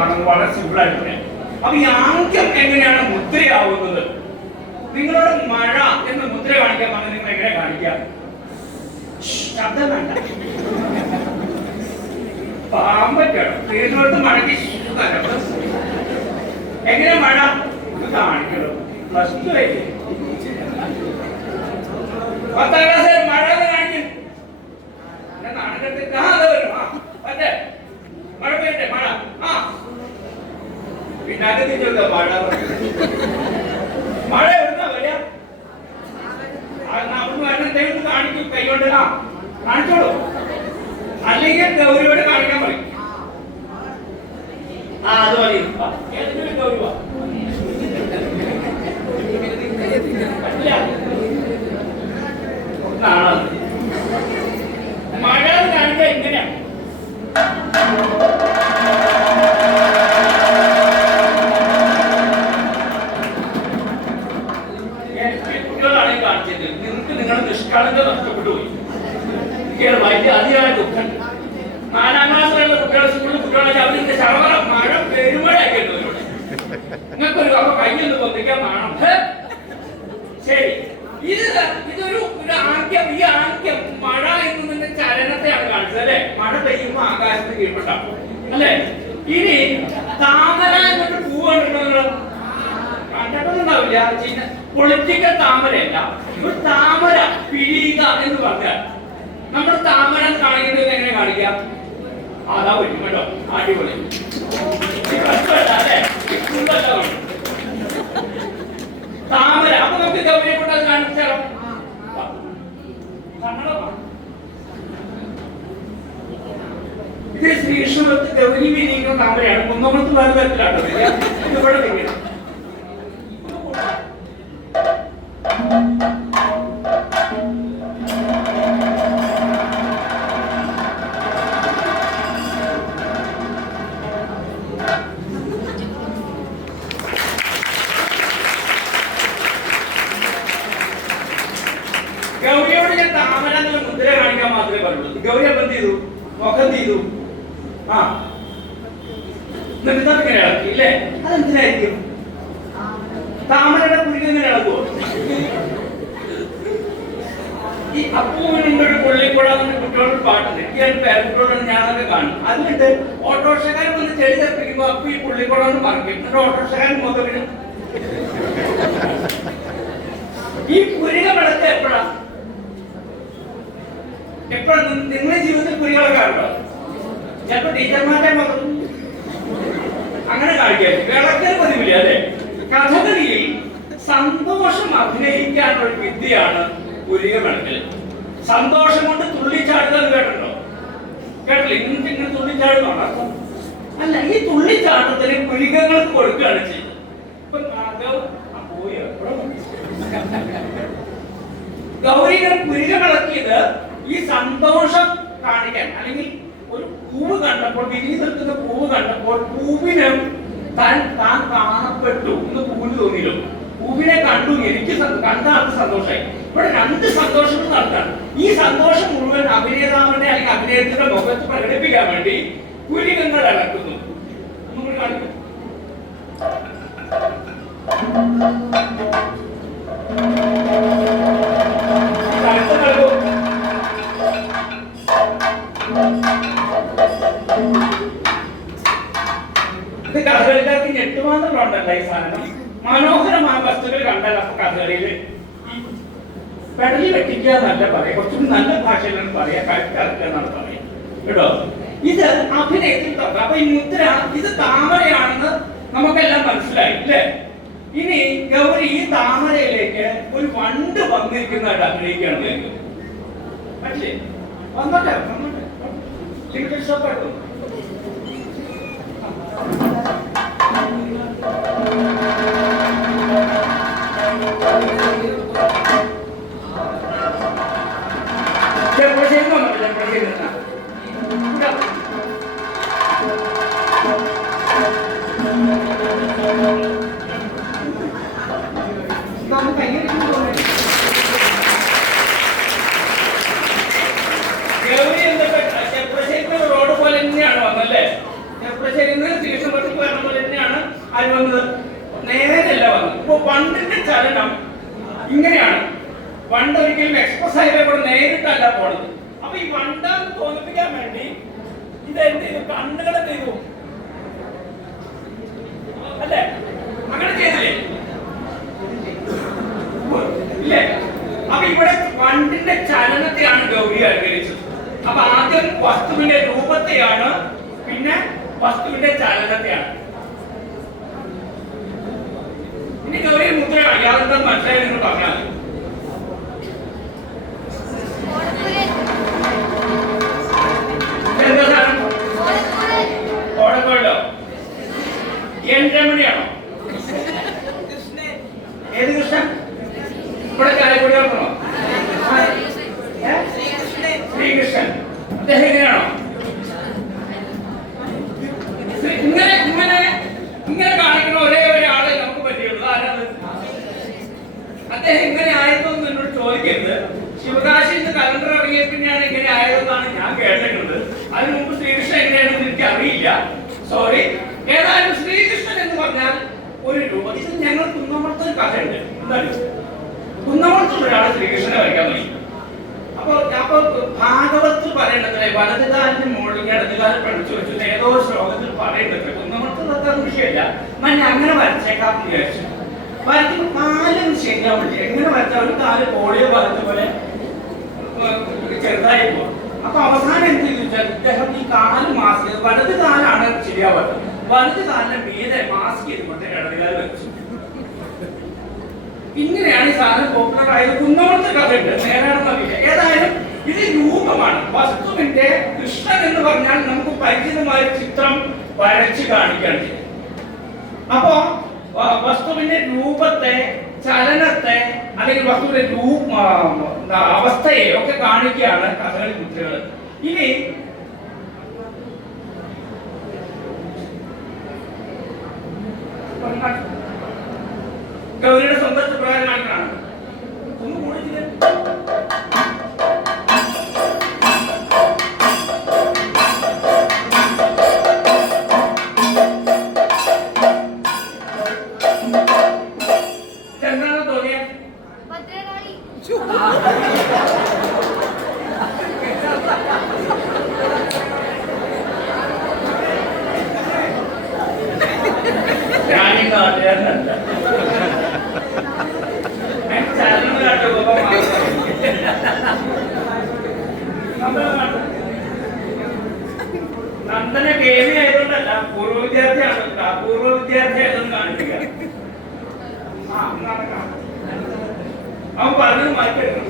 എന്നുള്ളതാണ് വളരെ സിമ്പിൾ ആയിട്ട് പറയാം. അപ്പൊ ഈ ആംഗ്യം എങ്ങനെയാണ് മുദ്രയാവുന്നത്? നിങ്ങളോട് മഴ എന്ന് മുദ്ര കാണിക്കാൻ പറഞ്ഞാൽ നിങ്ങൾ എങ്ങനെ കാണിക്കാം? ശബ്ദം വേണ്ട, പാമ്പറ്റാണ് തീർച്ചയായിട്ടും മഴയ്ക്ക് എങ്ങനെ മഴ കാണിക്കണം? പ്ലസ് ടു ആയിട്ട് 10ാം ക്ലാസ് മഴ കാണിക്കും. മറ്റേ മഴ പെയ്യട്ടെ, മഴ പിന്നെ തിരിച്ചെടുത്ത മഴ മഴ എവിടുന്നാ വരിക? അവിടുന്ന് എന്തെങ്കിലും കാണിക്കും, കൈകൊണ്ട് കാണിച്ചോളൂ. അല്ലെങ്കിൽ ഗൗരിയോട് കാണിക്കാൻ പറയും. അത് മതി. ഗൗരി മഴ കാണിക്കാൻ ഇങ്ങനെയാ. കുട്ടികളാണ് കാണിച്ചത്. നിങ്ങൾക്ക് നിങ്ങളുടെ നിഷ്കളങ്ക നഷ്ടപ്പെട്ടു പോയി. വലിയ അതിയായ ദുഃഖം. 4ാം ക്ലാസ്സിലുള്ള കുട്ടികളെ സ്കൂളിൽ കുട്ടികളെ അവരുടെ ശർവറ മഴ പെരുമഴയാക്കിയിരുന്നു. നിങ്ങൾക്കൊരു അപ്പൊ കയ്യൊന്ന് പൊന്തിക്കാൻ വേണം. ശരി, ഇതൊരു ആംഗ്യം. ഈ ആംഗ്യം മഴ എന്നതിന്റെ ചലനത്തെയാണ് കാണിച്ചത് അല്ലെ? മഴ പെയ്യുമ്പോ ആകാശത്ത് കീഴ്പ്പെട്ടാണ് അല്ലെ? ഇനി താമര എന്നൊരു പൂ കണ്ടിട്ടുണ്ടോ നിങ്ങൾ? കണ്ടിട്ടൊന്നുണ്ടാവില്ല. പൊളിറ്റിക്കൽ താമരയല്ല, ഒരു താമര പിഴിയുക എന്ന് പറഞ്ഞാൽ നമ്മൾ താമര കാണിക്കുന്നത് എങ്ങനെ കാണിക്കാം? അതാ പറ്റും കേട്ടോ, അടിപൊളി. താമര. അപ്പൊ നമുക്ക് ഗൗരിയെ കൊണ്ട് അത് കാണിച്ചാലോ? ഇത് ശ്രീകൃഷ്ണപുരത്ത് ഗൗരി വിരിയുന്ന താമരയാണ്. കുന്നംകുളത്ത് വേറെ തരത്തിലാട്ടോ ഇവിടെ വിരിയണം. ഗൗരിയോട് ഞാൻ താമര എന്നുള്ള മുദ്ര കാണിക്കാൻ മാത്രമേ പറയുള്ളൂ. ഗൗരി അപ്പം എന്ത് ചെയ്തു? മുഖം ചെയ്തു. എന്നിട്ട് ഇളക്കി ഇല്ലേ? അതെന്തിനായിരിക്കും? താമരയുടെ കുരുക്ക് എങ്ങനെ ഇളക്കുവോ? ഈ അപ്പൂവിനുണ്ടൊരു പുള്ളിക്കൂടാന്ന് കുട്ടികളോട് പാട്ടുണ്ട്. എനിക്ക് പേരക്കുട്ടികളോട് ഞാനൊക്കെ കാണും. അതിലിട്ട് ഓട്ടോറിക്ഷക്കാരൻ വന്ന് ചെടി തെപ്പിക്കുമ്പോ അപ്പൊ ഈ പുള്ളിക്കൂടാന്ന് പറയും. എന്നിട്ട് ഓട്ടോറിക്ഷക്കാരൻ മൊത്തം വീഴും. ഈ പുരിക വിളക്ക് എപ്പോഴാ നിങ്ങളുടെ ജീവിതത്തിൽ പുരികളൊക്കെ ഉണ്ടോ? ചിലപ്പോ ടീച്ചർമാരുടെ മക്കൾ അങ്ങനെ കാണിക്കാൻ വിളക്കൽ പതിവില്ല അല്ലെ? കഥകളിയിൽ സന്തോഷം അഭിനയിക്കാനുള്ള ഒരു വിദ്യയാണ് പുരിക വിളക്കല്. സന്തോഷം കൊണ്ട് തുള്ളിച്ചാടുന്നത് കേട്ടിട്ടുണ്ടോ? കേട്ടില്ല? ഇങ്ങനെ തുള്ളിച്ചാടുന്നതാണ് അർത്ഥം അല്ല. ഈ തുള്ളിച്ചാട്ടത്തിന് പുരികങ്ങൾക്ക് കൊടുക്കുകയാണ് ചെയ്യുന്നത്. ഗൗരികൾ പുരിക വിളക്കിയത് ഈ സന്തോഷം കാണിക്കാൻ, അല്ലെങ്കിൽ ഒരു പൂവ് കണ്ടപ്പോൾ, വിരിഞ്ഞു നിൽക്കുന്ന പൂവ് കണ്ടപ്പോൾ പൂവിന് താൻ കാണപ്പെട്ടു എന്ന് പൂവിന് തോന്നിയല്ലോ. പൂവിനെ കണ്ടു, എനിക്ക് കണ്ട ആൾക്ക് സന്തോഷമായി. ഇവിടെ 2 സന്തോഷങ്ങൾ നടത്താണ്. ഈ സന്തോഷം മുഴുവൻ അഭിനേതാവിന്റെ അല്ലെങ്കിൽ അഭിനേതാവിന്റെ മുഖത്ത് പ്രകടിപ്പിക്കാൻ വേണ്ടി പുരികങ്ങൾ ഇളക്കുന്നു. നമ്മൾ കാണിക്കും. ഇത് കഥകളിക്കാർക്ക് ഞെട്ടുമാത്രമുണ്ടല്ല ഈ സാധനം. മനോഹരമായ വസ്തുക്കൾ കണ്ടാൽ അപ്പൊ കഥകളിയില് പെടലി വെട്ടിക്കുക എന്നല്ല പറയാ, കുറച്ചും നല്ല ഭാഷയിലാണ് പറയാ, കഴുത്തറക്കുക എന്നാണ് പറയാ കേട്ടോ. ഇത് അഭിനയത്തിൽ തൊട്ട്. അപ്പൊ ഈ മുദ്ര ഇത് താമരയാണെന്ന് നമുക്കെല്ലാം മനസ്സിലായി അല്ലേ? ഇനി ഗൗരി ഈ താമരയിലേക്ക് ഒരു വണ്ട് വന്നിരിക്കുന്നതായിട്ട് അഭിനയിക്കുകയാണ്. പറ്റില്ലേ? വന്നോട്ടെ വന്നോട്ടെ, ലിമിറ്റഡ് ഷോപ്പായിട്ട് റോഡ് പോലെ തന്നെയാണ് വന്നല്ലേ? ചെറുപ്പശ്ശേരി ശ്രീകൃഷ്ണപുരത്ത് ആര് വന്നത്? നേരെയല്ല വന്നത്. ഇപ്പൊ വണ്ടിന്റെ ചലനം ഇങ്ങനെയാണ്. വണ്ട് ഒരിക്കലും എക്സ്പ്രസ് ഹൈവേ കൂടെ നേരിട്ടല്ല പോണത്. അപ്പൊ ഈ വണ്ടാന്ന് തോന്നിപ്പിക്കാൻ വേണ്ടി ഇത് എന്ത് ചെയ്തു? കണ്ണുകൾ എന്ത് ചെയ്തു? അല്ലേ? അങ്ങനെ ചെയ്തില്ലേ? ഇല്ലേ? അപ്പൊ ഇവിടെ വണ്ടിന്റെ ചലനത്തെയാണ് ഗൗരി അനുകരിച്ചത്. അപ്പൊ ആദ്യം വസ്തുവിന്റെ രൂപത്തെയാണ്, പിന്നെ വസ്തുവിന്റെ ചലനത്തെയാണ്. ഇനി ഗൗരി മുദ്രയാണ്. യാതൊരു മനസ്സിലായി നിങ്ങൾ പറഞ്ഞാൽ എന്താ സാധനം? ഓടക്കോളോ? എൻ രമണിയാണോ? ഏത് കൃഷ്ണൻ? ഇവിടെ ചാലക്കുടി ഓർക്കണോ? ശ്രീകൃഷ്ണൻ. അദ്ദേഹം എങ്ങനെയാണോ? ഇങ്ങനെ ഇങ്ങനെ ഇങ്ങനെ കാണിക്കുന്ന ഒരേ ഒരാളെ നമുക്ക് പറ്റിയുള്ളൂ. ആരാണ് അദ്ദേഹം? ഇങ്ങനെ ആയിരുന്നു എന്ന് എന്നോട് ചോദിക്കരുത്. ശിവകാശിയിൽ നിന്ന് കലണ്ടർ ഇറങ്ങിയ പിന്നെയാണ് ഇങ്ങനെ ആയതെന്നാണ് ഞാൻ കേട്ടിട്ടുണ്ട്. അതിനു മുമ്പ് ശ്രീകൃഷ്ണൻ എങ്ങനെയാണെന്ന് എനിക്ക് അറിയില്ല. സോറി. ഏതായാലും ശ്രീകൃഷ്ണൻ എന്ന് പറഞ്ഞാൽ ഒരു രൂപം. ഇത് ഞങ്ങൾ കുന്നമളത്തൊരു കഥയുണ്ട്. എന്തായാലും കുന്നമളത്തുള്ള ഒരാൾ ശ്രീകൃഷ്ണനെ വരയ്ക്കാൻ തുടങ്ങി. അപ്പൊ ഭാഗവത്ത് പറയേണ്ടത് വലതുകാലിന്റെ മുകളിൽ ഇടതുകാലം പഠിച്ചു വെച്ചു ഏതോ ശ്ലോകത്തിൽ പറയേണ്ടത്. കുന്നമളത്ത് വിഷയമില്ല. ഞാൻ അങ്ങനെ വരച്ചേക്കാം വിചാരിച്ചു. വരയ്ക്കുമ്പോൾ കാലം ശരിയാവില്ല. എങ്ങനെ വരച്ചാൽ ഒരു കാല് പോളിയോ വരച്ച പോലെ ചെറുതായി പോകും. അപ്പൊ അവസാനം എന്ത് ചെയ്തു വെച്ചാൽ ഇദ്ദേഹം ഈ കാല് മാസ്ക് ചെയ്ത്, വലത് കാലാണ് ശരിയാവാത്തത്, വലത് കാലിന്റെ മീതെ മാസ്ക് ചെയ്തുകൊണ്ട് ഇടതുകാലം വെച്ചു. ഇങ്ങനെയാണ് ഈ സാധനം പോപ്പുലർ ആയത്. കുന്നമളത്തെ കഥയുണ്ട്, നേരാണെന്നറിയില്ല. ഏതായാലും ഇത് രൂപമാണ്. വസ്തുവിന്റെ കൃഷ്ണൻ എന്ന് പറഞ്ഞാൽ നമുക്ക് പരിചിതമായ ചിത്രം വരച്ച് കാണിക്കുകയാണ് ചെയ്യുന്നത്. അപ്പോ വസ്തുവിന്റെ രൂപത്തെ, ചലനത്തെ, അല്ലെങ്കിൽ വസ്തുവിന്റെ അവസ്ഥയെ ഒക്കെ കാണിക്കുകയാണ് കഥകളി മുദ്രകൾ. ഇനി ഗൗരിയുടെ സ്വന്തം പ്രകാരം കാണിക്കണം. ഒന്ന് കൂടിച്ചില്ല. എന്താണെന്ന് തോന്നിയ ഞാനീ നാട്ടുകാരനല്ല. നന്ദന കേവി ആയതുകൊണ്ടല്ല, പൂർവ്വ വിദ്യാർത്ഥിയാണ്. പൂർവ്വ വിദ്യാർത്ഥി ആയതൊന്നും കാണിക്കുക. അവൻ പറഞ്ഞത് മാറ്റിയെടുക്കണം.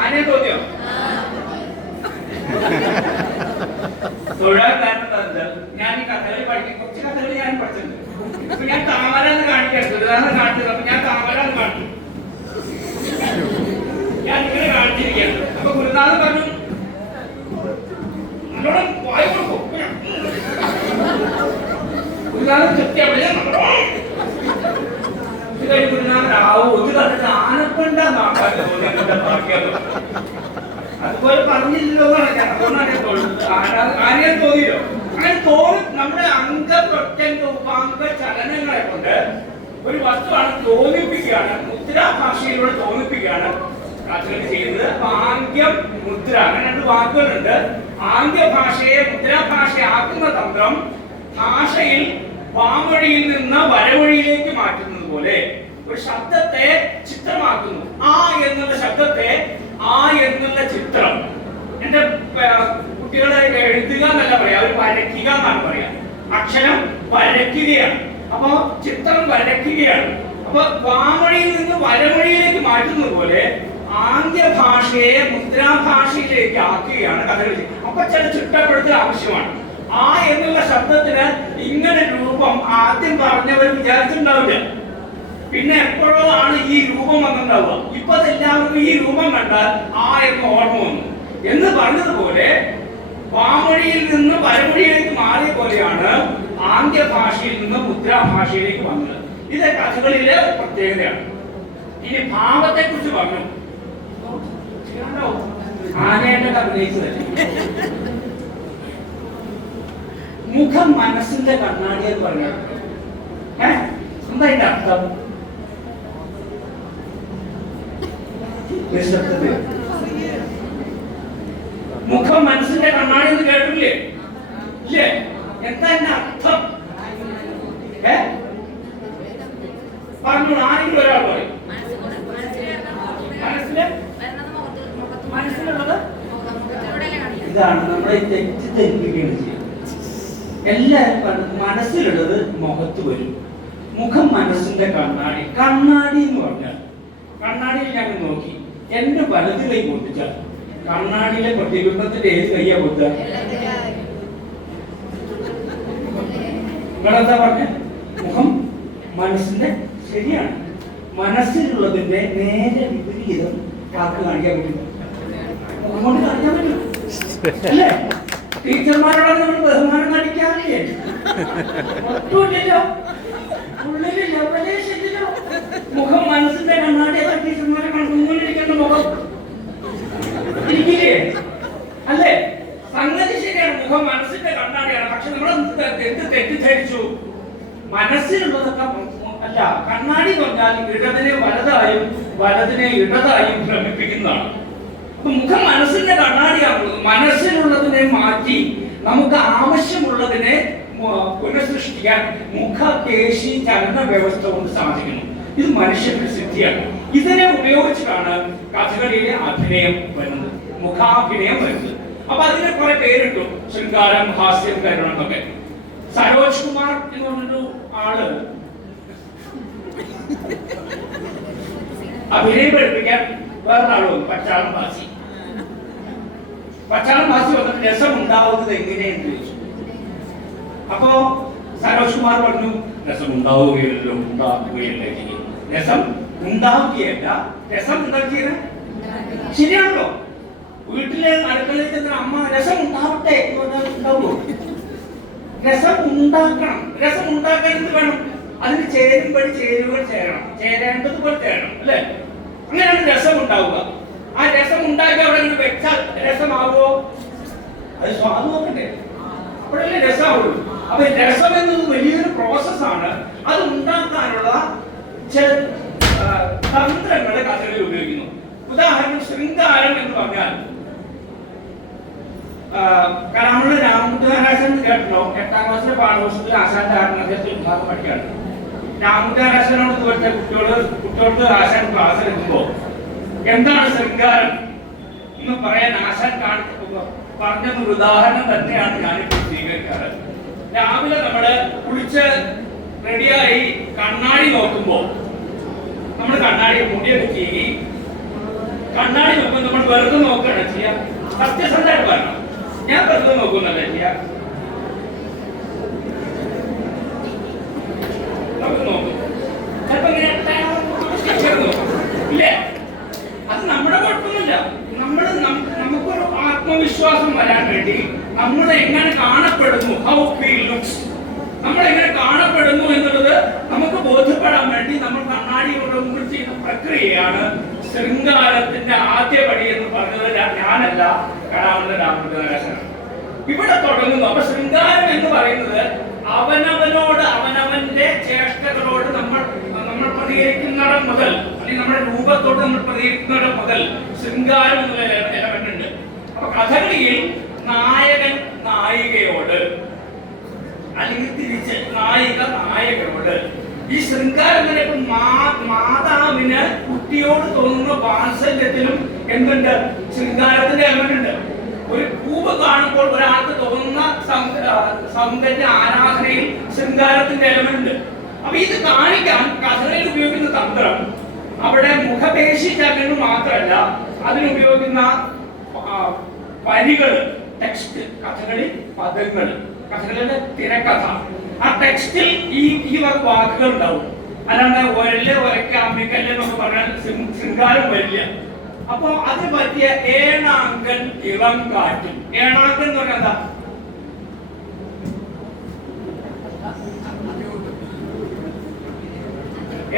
ആനയെ തോന്നിയോ? തൊഴാൻ കാരണം ഞാൻ ഈ കഥകളി പഠിക്കും. കുറച്ച് കഥകളി ഞാൻ പഠിച്ചിട്ടുണ്ട്. അപ്പൊ ഞാൻ താമരാന്ന് കാണിക്കാൻ ദുരിതാന്ന് കാണിച്ചത്. അപ്പൊ ഞാൻ താമരാന്ന് കാണിച്ചു. ഞാൻ ഇങ്ങനെ കാണിച്ചിരിക്കുകയാണ്. അപ്പൊ ഗുരുനാഥൻ പറഞ്ഞു, നല്ലോണം വായി കൊടുക്കും. ഗുരുനാഥൻ കൃത്യം ഒരു കണ്ടിട്ട് ആനപ്പണ്ടാക്കാൻ അതുപോലെ പറഞ്ഞില്ലല്ലോ. ആനയെ തോന്നിയോ? അങ്ങനെ തോന്നി. നമ്മുടെ അംഗ ചലനങ്ങളെ കൊണ്ട് ഒരു വസ്തുവാണ് തോന്നിപ്പിക്കുകയാണ്, മുദ്രാഭാഷയിലൂടെ തോന്നിപ്പിക്കുകയാണ് കഥകളി ചെയ്യുന്നത്. അപ്പൊ ആംഗ്യം, മുദ്ര, അങ്ങനെ രണ്ട് വാക്കുകളുണ്ട്. ആംഗ്യഭാഷയെ മുദ്രാഭാഷയാക്കുന്ന തന്ത്രം ഭാഷയിൽ വാമൊഴിയിൽ നിന്ന് വരമൊഴിയിലേക്ക് മാറ്റുന്നത് പോലെ ഒരു ശബ്ദത്തെ ചിത്രമാക്കുന്നു. ആ എന്നുള്ള ശബ്ദത്തെ ആ എന്നുള്ള ചിത്രം. എന്റെ കുട്ടികളെ എഴുതുക എന്നല്ല പറയാ, അവർ വരയ്ക്കുക എന്നാണ് പറയാ. അക്ഷരം വരയ്ക്കുകയാണ്. അപ്പൊ ചിത്രം വരയ്ക്കുകയാണ്. അപ്പൊ വാമൊഴിയിൽ നിന്ന് വരമൊഴിയിലേക്ക് മാറ്റുന്നത് പോലെ ആംഗ്യഭാഷയെ മുദ്രാഭാഷയിലേക്ക് ആക്കുകയാണ് കഥകളി. അപ്പൊ ചില ചിട്ടപ്പെടുത്തൽ ആവശ്യമാണ്. ആ എന്നുള്ള ശബ്ദത്തിന് ഇങ്ങനെ രൂപം ആദ്യം പറഞ്ഞവർ വിചാരിച്ചിട്ടുണ്ടാവില്ല. പിന്നെ എപ്പോഴോ ആണ് ഈ രൂപം വന്നിട്ടുണ്ടാവുക. ഇപ്പൊ എല്ലാവർക്കും ഈ രൂപം കണ്ടാൽ ആ എന്ന് ഓർമ്മ വന്നു എന്ന് പറഞ്ഞതുപോലെ വാമൊഴിയിൽ നിന്ന് വരമൊഴിയിലേക്ക് മാറിയ പോലെയാണ് ആംഗ്യഭാഷയിൽ നിന്ന് മുദ്രാഭാഷയിലേക്ക് വന്നത്. ഇത് കഥകളിലെ പ്രത്യേകതയാണ്. ഇനി ഭാവത്തെ കുറിച്ച് പറഞ്ഞു. ആനയുടെ അഭിനയിച്ചതല്ലേ. മുഖം മനസ്സിന്റെ കണ്ണാടി എന്ന് പറഞ്ഞത് എന്താ അതിന്റെ അർത്ഥം? മുഖം മനസ്സിന്റെ കണ്ണാടി എന്ന് കേട്ടില്ലേ? ഇല്ലേ? എന്താ അതിന്റെ അർത്ഥം? പറഞ്ഞു. ആരെങ്കിലും ഒരാൾ പറയും. മനസ്സിലുള്ളത് ഇതാണ് നമ്മളെ തെറ്റിദ്ധരിപ്പിക്കുകയാണ് ചെയ്യുന്നത്. എല്ലാവരും പറഞ്ഞു മനസ്സിലുള്ളത് മുഖത്ത് വരും. മുഖം മനസ്സിന്റെ കണ്ണാടി. കണ്ണാടി എന്ന് പറഞ്ഞാൽ കണ്ണാടിയിൽ ഞാൻ നോക്കി എന്റെ വലത് കൈ പൊട്ടിച്ചാൽ കണ്ണാടിയിലെ പ്രതിബിംബത്തിന്റെ ഏത് കൈയാ പൊട്ടുക? നിങ്ങളെന്താ പറഞ്ഞ? മുഖം മനസ്സിന്റെ. ശരിയാണ്. മനസ്സിലുള്ളതിന്റെ നേരെ വിപരീതം കാക്ക് കാണിക്കാൻ പറ്റില്ല. മുഖം കൊണ്ട് കാണിക്കാൻ പറ്റില്ല അല്ലേ? ടീച്ചർമാരോട് നമ്മൾ ബഹുമാനം കാണിക്കാറില്ലേ? ഒട്ടുമില്ലല്ലോ. ഉള്ളിലില്ല, ഉപദേശില്ലല്ലോ. മുഖം മനസ്സിന്റെ കണ്ണാടി. അതാ ടീച്ചർമാരെ കണ്ടുകൊണ്ടിരിക്കുന്ന മുഖം ഇരിക്കില്ലേ? അല്ലേ? സംഗതി ശരിയാണ്. മുഖം മനസ്സിന്റെ കണ്ണാടിയാണ്. പക്ഷെ നമ്മൾ എന്ത് തെറ്റിദ്ധരിച്ചു? മനസ്സിലുള്ളതൊക്കെ അല്ല. കണ്ണാടി പറഞ്ഞാൽ ഇടതിനെ വലതായും വലതിനെ ഇടതായും ഭ്രമിപ്പിക്കുന്നതാണ്. അപ്പൊ മുഖം മനസ്സിന്റെ കണ്ണാടിയാണുള്ളത്. മനസ്സിലുള്ളതിനെ മാറ്റി നമുക്ക് ആവശ്യമുള്ളതിനെ പുനഃസൃഷ്ടിക്കാൻ മുഖപേശി ചലന വ്യവസ്ഥ കൊണ്ട് സാധിക്കുന്നു. ഇത് മനുഷ്യന്റെ സിദ്ധിയാണ്. ഇതിനെ ഉപയോഗിച്ചിട്ടാണ് കഥകളിയിലെ അഭിനയം വരുന്നത്, മുഖാഭിനയം വരുന്നത്. അപ്പൊ അതിന് കുറെ പേരിട്ടു. ശൃംഗാരം, ഹാസ്യം, കരുണം എന്നൊക്കെ. സരോജ് കുമാർ എന്ന് പറഞ്ഞൊരു ആള് അഭിനയം പഠിപ്പിക്കാൻ വേറൊരാള് വന്നു. പച്ചാളം ഭാസി. പച്ചാളം ഭാസി വന്നിട്ട് രസം ഉണ്ടാവുന്നത് എങ്ങനെയെന്ന് ചോദിച്ചു. അപ്പോ സരോജ് കുമാർ പറഞ്ഞു രസം ഉണ്ടാവുകയല്ലോ, ഉണ്ടാക്കുകയല്ലേ. രസം ഉണ്ടാവുകയല്ല, രസം ഉണ്ടാക്കിയത്. ശരിയാണല്ലോ. വീട്ടിലെ അടുക്കളയിൽ ചെന്ന അമ്മ രസം ഉണ്ടാവട്ടെ എന്ന് പറഞ്ഞാൽ ഉണ്ടാവുമോ? രസം ഉണ്ടാക്കണം. രസം ഉണ്ടാക്കാൻ എന്ത് വേണം? അതിന് ചേരുമ്പടി ചേരുവകൾ ചേരണം, ചേരേണ്ടതുപോലെ ചേരണം അല്ലെ? അങ്ങനെയാണ് രസം ഉണ്ടാവുക. ആ രസം ഉണ്ടാക്കി അവിടെ നിന്ന് വെച്ചാൽ രസമാവോ? അത് സ്വാദ് നോക്കണ്ടേ? അപ്പോഴല്ലേ രസമാവുള്ളൂ. അപ്പൊ രസം എന്നത് വലിയൊരു പ്രോസസ്സാണ്. അത് ഉണ്ടാക്കാനുള്ള ചില തന്ത്രങ്ങളെ കഥകളിൽ ഉപയോഗിക്കുന്നു. ഉദാഹരണം ശൃംഗാരം എന്ന് പറഞ്ഞാൽ നമ്മള് രാമകുമാരാശൻ കേട്ടോ? 8ാം ക്ലാസ്സിലെ പാഠപുസ്തകത്തിൽ ആശാന്റെ ആത്മഹത്യത്തിൽ ഭാഗം പഠിക്കാണ്. രാമകുമാരാശനോട് ഇതുപോലത്തെ കുട്ടികൾക്ക് ആശാൻ ക്ലാസ് എടുക്കുമ്പോ എന്താണ് ശൃംഗാരം എന്ന് പറയാൻ ആശാൻ പറഞ്ഞൊരു ഉദാഹരണം തന്നെയാണ് ഞാനിപ്പോൾ സ്വീകരിക്കാറ്. രാവിലെ നമ്മള് കുളിച്ച് റെഡിയായി കണ്ണാടി നോക്കുമ്പോ നമ്മൾ കണ്ണാടി മുടിയൊക്കെ ചെയ്യി കണ്ണാടി നോക്കുമ്പോൾ നമ്മൾ വെറുതെ നോക്കുകയാണ് ചെയ്യാ. സത്യസന്ധമായിട്ട് പറയണം. ഞാൻ വെറുതെ നോക്കുന്നല്ലേ ചെയ്യാ. നമുക്ക് നോക്കും ചിലപ്പോ ഇങ്ങനെ നോക്കും ഇല്ലേ? അത് നമ്മുടെ കുഴപ്പമൊന്നുമില്ല. നമുക്കൊരു ആത്മവിശ്വാസം വരാൻ വേണ്ടി നമ്മൾ എങ്ങനെ കാണപ്പെടുന്നു, ഹൗ വി ലുക്സ്, നമ്മൾ എങ്ങനെ കാണപ്പെടുന്നു എന്നുള്ളത് നമുക്ക് ബോധ്യപ്പെടാൻ വേണ്ടി നമ്മൾ കണ്ണാടിയോട് മുമ്പിൽ ചെയ്യുന്ന പ്രക്രിയയാണ് ശൃംഗാരത്തിന്റെ ആദ്യപടി എന്ന് പറഞ്ഞത് ഞാനല്ല, കലാമണ്ഡലം രാമകുമാരാശനാണ്. ഇവിടെ തുടങ്ങുന്നു. അപ്പൊ ശൃംഗാരം എന്ന് പറയുന്നത് അവനവനോട്, അവനവന്റെ ചേഷ്ടകളോട് നമ്മൾ പ്രതികരിക്കുന്നിടം മുതൽ, അല്ലെങ്കിൽ നമ്മുടെ രൂപത്തോട് നമ്മൾ പ്രതികരിക്കുന്നിടം മുതൽ ശൃംഗാരം എന്നുള്ള എലമെന്റ് ഉണ്ട്. അപ്പൊ കഥകളിയിൽ നായകൻ നായികയോട്, അല്ലെങ്കിൽ തിരിച്ച് നായിക നായകനോട്, ഈ ശൃംഗാരം മാതാവിന് കുട്ടിയോട് തോന്നുന്ന വാത്സല്യത്തിലും എന്തുണ്ട്? ശൃംഗാരത്തിന്റെ എലമെന്റ് ഉണ്ട്. ഒരു പൂവ് കാണുമ്പോൾ ഒരാൾക്ക് തോന്നുന്ന സൗന്ദര്യ ആരാധനയിൽ ശൃംഗാരത്തിന്റെ എലമെന്റ്. അപ്പൊ ഇത് കാണിക്കാൻ കഥകളിൽ ഉപയോഗിക്കുന്ന തന്ത്രം അവിടെ മുഖപേശി ചലനം മാത്രമല്ല, അതിനുപയോഗിക്കുന്ന വരികൾ, ടെക്സ്റ്റ്, കഥകളി പദങ്ങൾ, കഥകളുടെ തിരക്കഥ, ആ ടെക്സ്റ്റിൽ ഈ വാക്കുകൾ ഉണ്ടാവും. അല്ലാണ്ട് ഒരല് ഒരക്ക അമ്മിക്കല്ല് എന്നൊക്കെ പറഞ്ഞാൽ ശൃംഗാരം വരില്ല. അപ്പൊ അതിന് പറ്റിയ ഏണാങ്കൻ ഇളം കാറ്റും. ഏണാങ്കൻ എന്ന് പറഞ്ഞാൽ എന്താ?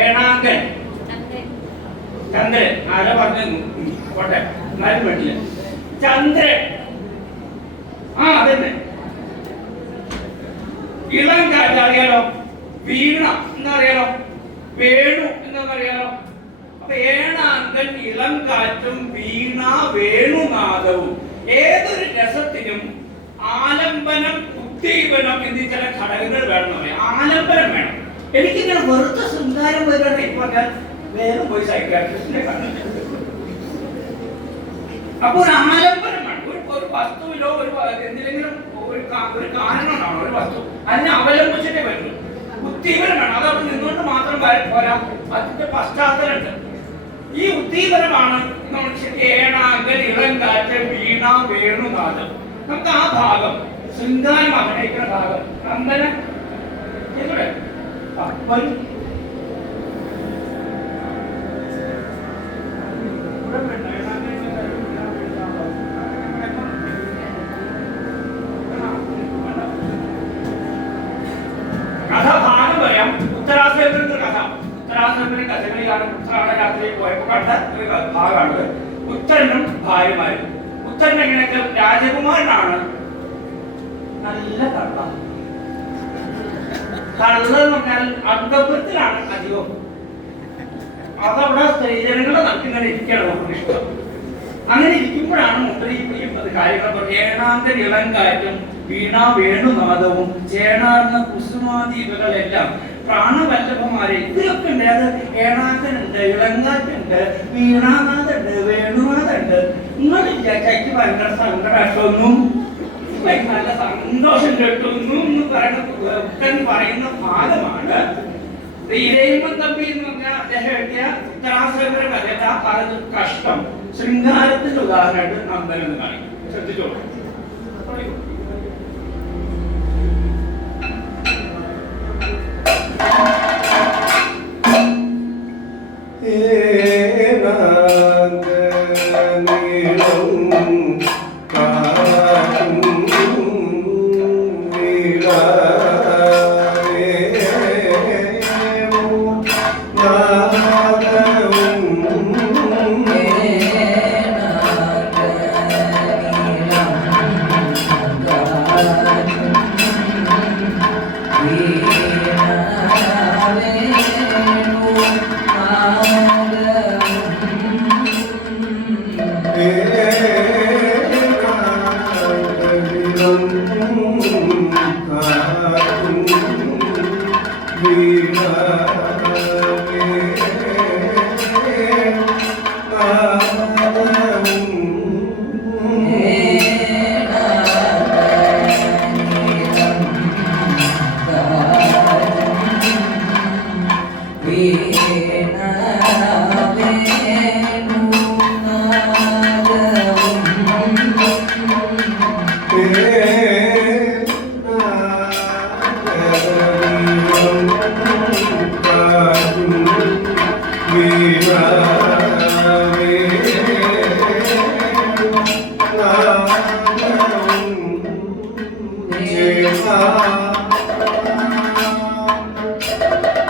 ഏണാങ്കൻ ചന്ദ്രൻ. ആരാ പറഞ്ഞു? കോട്ടെ എന്നാലും പറ്റില്ല. ചന്ദ്രൻ, അതന്നെ. ഇളം കാറ്റ് അറിയാലോ. വീണ എന്നറിയാലോ. വേണു എന്നറിയാലോ. അപ്പൊ ഏണാങ്കൻ ഇളം കാറ്റും വീണ വേണുനാദവും. ഏതൊരു രസത്തിനും ആലംബനം, ഉദ്ദീപനം എന്നീ ചില ഘടകങ്ങൾ വേണമെന്ന്. ആലംബനം വേണം. എനിക്കിങ്ങനെ വെറുതെ ശൃംഗാരം വരികയാണ് ഇപ്പൊ പറഞ്ഞാൽ വേഗം പോയി സൈക്യാട്രിസ്റ്റിനെ കണ്ടിട്ട്. അപ്പൊ ഒരു ആലംബനം വേണം. ഒരു വസ്തുവിലോ എന്തിലെങ്കിലും ഒരു കാരണം ഉണ്ടാവണം. ഒരു വസ്തു അതിനെ അവലംബിച്ചിട്ടേ പറ്റും. ഉദ്ദീപനം വേണം. അത് അവിടെ നിന്നുകൊണ്ട് മാത്രം പോരാ, അതിന്റെ പശ്ചാത്തലമുണ്ട്. ഈ ഉദ്ദീപനമാണ് നമ്മൾ ഏണാങ്കൻ ഇളം കാറ്റ് വീണ വേണുനാദം. നമുക്ക് ആ ഭാഗം ശൃംഗാരം അഭിനയിക്കുന്ന ഭാഗം നന്ദന എവിടെ കഥാഭാഗം പറയാം. ഉത്തരാസേനത്തിന്റെ കഥ. ഉത്തരാസേനത്തിന്റെ കഥകളിലാണ് ഉത്തരാടരാത്രി പോയപ്പോ കണ്ട ഒരു ഭാഗമാണ്. ഉത്തരനും ഭാര്യമാരും. ഉത്തരൻ എങ്ങനെയൊക്കെ രാജകുമാരനാണ്. നല്ല കള്ള. കള്ള എന്ന് പറഞ്ഞാൽ അന്തപുരത്തിലാണ് അധികം. അതവിടെ സ്ത്രീജനങ്ങളെ നമുക്കിങ്ങനെ ഇരിക്കണം. നമുക്ക് ഇഷ്ടം. അങ്ങനെ ഇരിക്കുമ്പോഴാണ് മുദ്ര ഈ കാര്യങ്ങൾ പറഞ്ഞത്. ഏണാങ്കൻ ഇളം കാറ്റും വീണ വേണുനാദവും ചേണാർന്ന കുസുമാദീപകളെല്ലാം പ്രാണവല്ലഭന്മാരെ ഇതിലൊക്കെ ഉണ്ട്. അത് ഏണാങ്കനുണ്ട്, ഇളങ്കാറ്റുണ്ട്, വീണാനാഥുണ്ട്, വേണുനാഥുണ്ട്. നിങ്ങളില്ല ചൈക്ക് ഭയങ്കര സങ്കടമൊന്നും നല്ല സന്തോഷം കേട്ടുന്നു എന്ന് പറയുന്ന ഭാഗമാണ് ഇരയിമ്മൻ തമ്പി എന്ന് പറഞ്ഞാൽ അദ്ദേഹം എഴുതിയ ഉത്തരാസേനയുടെ കഥ. പറഞ്ഞ കഷ്ടം ശൃംഗാരത്തിന്റെ ഉദാഹരണമായിട്ട് നന്ദൻ എന്ന് കാണിക്കും. ശ്രദ്ധിച്ചോളൂ.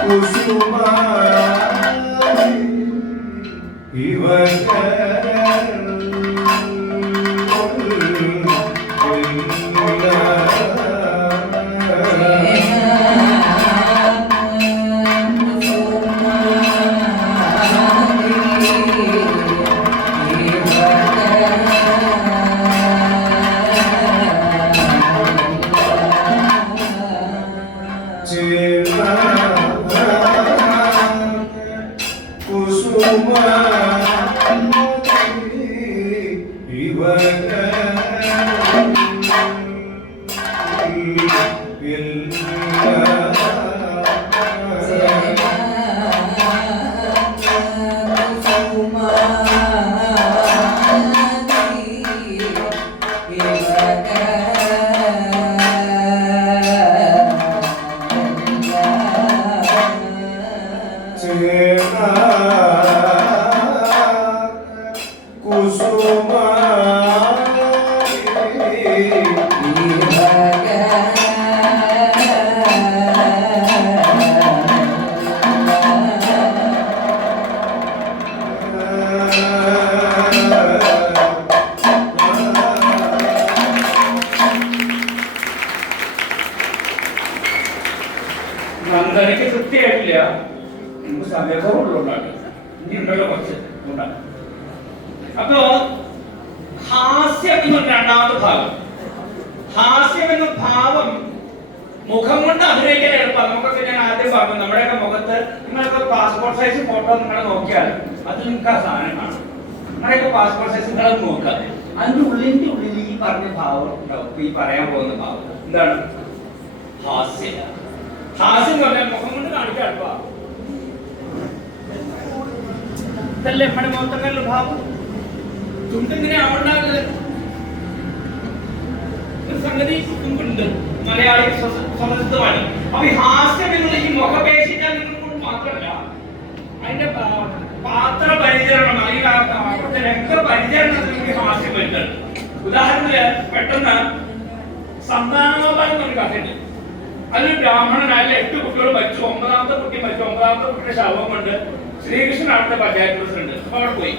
Kusuma പൂർത്തിയായിട്ടില്ല. നമുക്ക് സമയക്കുറവുള്ളതുകൊണ്ടാണ്. ഇനി ഉണ്ടല്ലോ കുറച്ച് ഉണ്ടാകും. അപ്പോ ഹാസ്യം എന്ന രണ്ടാമത്തെ ഭാഗം. ഹാസ്യം എന്ന ഭാവം മുഖം കൊണ്ട് അഭിനയിക്കാൻ എളുപ്പമാണ്. നമുക്കൊക്കെ ഞാൻ ആദ്യം പറഞ്ഞു, നമ്മുടെയൊക്കെ മുഖത്ത് നിങ്ങളൊക്കെ പാസ്പോർട്ട് സൈസ് ഫോട്ടോ നിങ്ങൾ നോക്കിയാൽ അത് നിങ്ങൾക്ക് ആ സാധനം കാണും. നിങ്ങളുടെയൊക്കെ പാസ്പോർട്ട് സൈസ് നിങ്ങളത് നോക്കുക. അതിന്റെ ഉള്ളിൽ ഈ പറഞ്ഞ ഭാവം ഉണ്ടാവും. ഈ പറയാൻ പോകുന്ന ഭാവം എന്താണ്? ഹാസ്യം. ഹാസ്യം എന്ന് പറഞ്ഞാൽ മുഖം കൊണ്ട് കാണിക്കാൻ എളുപ്പമാണ്. ഇതല്ലേ നമ്മുടെ മുഖത്തങ്ങളുടെ ഭാവം. ചുണ്ടിങ്ങനെ ആവണ്ടാകുന്നത് ഒരു സംഗതി ഉണ്ട്. മലയാളി സ്വതന്ത്രമാണ്. അപ്പൊ ഈ ഹാസ്യം എന്നുള്ള ഈ മുഖപേശിക്കാൻ നിങ്ങൾക്ക് മാത്രമല്ല, അതിന്റെ പാത്ര പരിചരണം അല്ലെങ്കിൽ അവിടുത്തെ രംഗപരിചരണത്തിൽ ഹാസ്യം വരുന്നുണ്ട്. ഉദാഹരണത്തിന് പെട്ടെന്ന് സന്താനോപായം എന്നൊരു കഥയുണ്ട്. അതിൽ ബ്രാഹ്മണനായ 8 കുട്ടികൾ മരിച്ചു. 9ാമത്തെ കുട്ടി മരിച്ചു. 9ാമത്തെ കുട്ടിയുടെ ശവം കൊണ്ട് ശ്രീകൃഷ്ണൻ അവിടുത്തെ പഞ്ചായത്ത് പ്രസിഡന്റ്. അപ്പൊ അവിടെ പോയി.